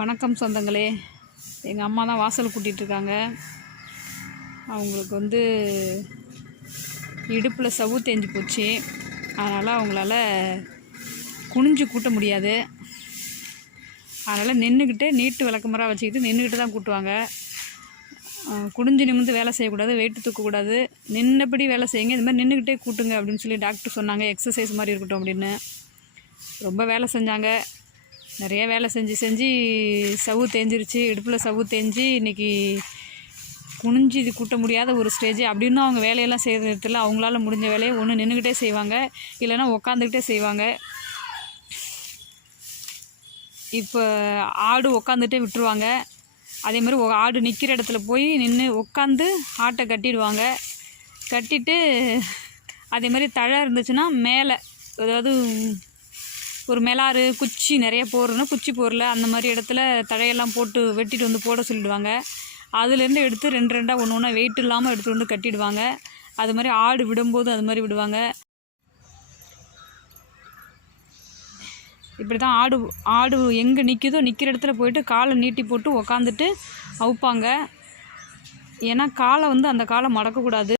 வணக்கம் சொந்தங்களே. எங்கள் அம்மா தான் வாசல் கூட்டிகிட்ருக்காங்க. அவங்களுக்கு இடுப்பில் சவ்வு தேஞ்சு போச்சு. அதனால் அவங்களால குனிஞ்சு கூட்ட முடியாது. அதனால் நின்றுக்கிட்டு நீட்டு விளக்கமரா வச்சுக்கிட்டு நின்றுக்கிட்டு தான் கூட்டுவாங்க. குனிஞ்சு நிமிர்ந்து வேலை செய்யக்கூடாது, வெயிட்டு தூக்கக்கூடாது, நின்னபடி வேலை செய்யுங்க, இது மாதிரி நின்றுக்கிட்டே கூட்டுங்க அப்படின்னு சொல்லி டாக்டர் சொன்னாங்க. எக்ஸசைஸ் மாதிரி இருக்கட்டும் அப்படின்னு. ரொம்ப வேலை செஞ்சாங்க. நிறைய வேலை செஞ்சு சவ்வு தேஞ்சிருச்சு. இடுப்பில் சவ்வு தேஞ்சு இன்றைக்கி குனிஞ்சு இது கூட்ட முடியாத ஒரு ஸ்டேஜ். அப்படின்னு அவங்க வேலையெல்லாம் செய்கிற நேரத்தில் அவங்களால முடிஞ்ச வேலையை ஒன்று நின்றுக்கிட்டே செய்வாங்க, இல்லைன்னா உக்காந்துக்கிட்டே செய்வாங்க. இப்போ ஆடு உக்காந்துட்டே விட்டுருவாங்க. அதே மாதிரி ஆடு நிற்கிற இடத்துல போய் நின்று உட்காந்து ஆட்டை கட்டிடுவாங்க. கட்டிட்டு அதே மாதிரி தழை இருந்துச்சுன்னா மேலே, அதாவது ஒரு மிளாறு குச்சி நிறைய போடுறதுன்னா குச்சி போடல அந்த மாதிரி இடத்துல தழையெல்லாம் போட்டு வெட்டிட்டு வந்து போட சொல்லிடுவாங்க. அதுலேருந்து எடுத்து ரெண்டு ரெண்டாக ஒன்று ஒன்றா வெயிட் இல்லாமல் எடுத்துகிட்டு வந்து கட்டிடுவாங்க. அது மாதிரி ஆடு விடும்போது அது மாதிரி விடுவாங்க. இப்படி தான் ஆடு எங்கே நிற்கிதோ நிற்கிற இடத்துல போயிட்டு காலை நீட்டி போட்டு உக்காந்துட்டு அவுப்பாங்க. ஏன்னா காலை அந்த காலை மடக்கக்கூடாது.